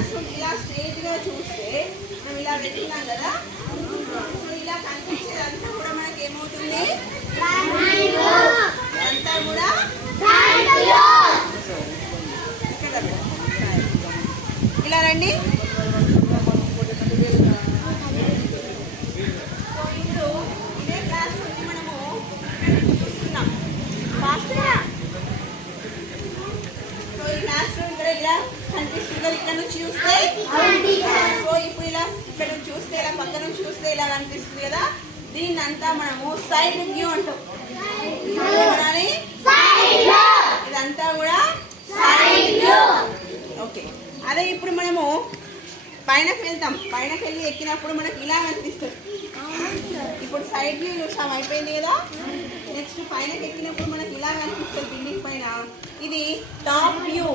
Class room ఇలా straight గా చూస్తే మనం ఇలా పెట్టినాం కదా, సో ఇలా కనిపించేదంతా కూడా మనకి ఏమవుతుంది, అంతా కూడా ఇలా రండి. సో ఇప్పుడు ఇదే క్లాస్ రూమ్ మనము చూస్తున్నాం ఫాస్ట్గా. సో ఈ క్లాస్ రూమ్ ఇక్కడ ఇలా కనిపిస్తుంది కదా, ఇక్కడ నుంచి చూస్తే. సో ఇప్పుడు ఇలా ఇక్కడ నుంచి చూస్తే, ఇలా పక్క నుంచి చూస్తే ఇలా కనిపిస్తుంది కదా, దీన్ని అంతా మనము సైడ్ వ్యూ అంటాం. ఇదంతా కూడా సైడ్ వ్యూ. ఓకే, అదే ఇప్పుడు మనము పైనకి వెళ్తాం. పైనకి వెళ్ళి ఎక్కినప్పుడు మనకి ఇలా కనిపిస్తుంది. ఇప్పుడు సైడ్ వ్యూ చూసాం, అయిపోయింది కదా. నెక్స్ట్ పైనకి ఎక్కినప్పుడు మనకి ఇలా కనిపిస్తుంది బిల్డింగ్ పైన. ఇది టాప్ వ్యూ.